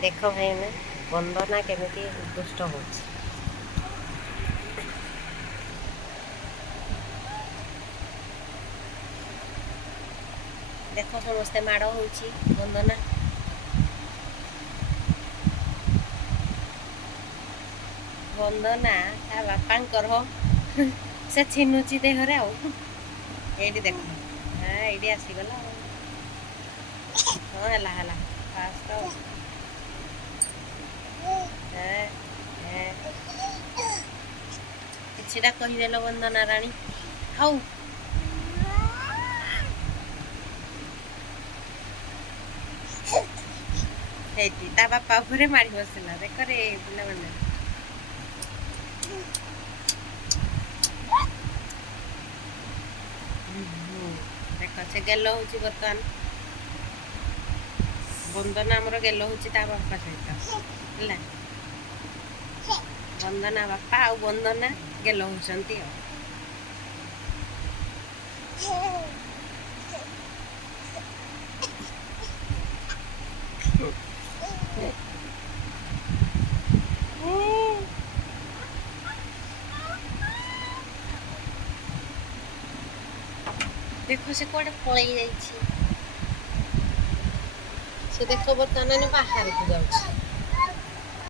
ଦେଖ ଭାଇନା ବନ୍ଦନା କେମିତି ଦୁଷ୍ଟ ହଉଛି। ଦେଖ ସମସ୍ତେ ମାଡ଼ ହଉଛି ବନ୍ଦନା। ବନ୍ଦନା ତା ବାପାଙ୍କର ସେ ଛିନୁଛି ଦେହରେ ଆଉ। ଏଇଠି ଦେଖ, ହଁ ଏଇଠି ଆସିଗଲା ଆଉ। ହଁ ହେଲା ହେଲା ଫାଷ୍ଟ ଆଉ। କିଛିଟା କହିଦେଲ ବନ୍ଦନା ରାଣୀ। ହଉ ହେଇଠି ତା ବାପା ଉପରେ ମାଡ଼ି ବସିଲା। ଦେଖରେ ପିଲାମାନେ ଦେଖ ସେ ଗେଲ ହଉଛି ବର୍ତ୍ତମାନ। ବନ୍ଦନା ଆମର ଗେଲ ହଉଛି ତା ବାପା ସହିତ ହେଲା। ବନ୍ଦନା ବାପା ଆଉ ବନ୍ଦନା ଗେଲ ହଉଛନ୍ତି ଆଉ। ଦେଖ ସେ କୁଆଡେ ପଳେଇ ଯାଇଛି। ସେ ଦେଖ ବର୍ତ୍ତମାନ ବାହାରକୁ ଯାଉଛି।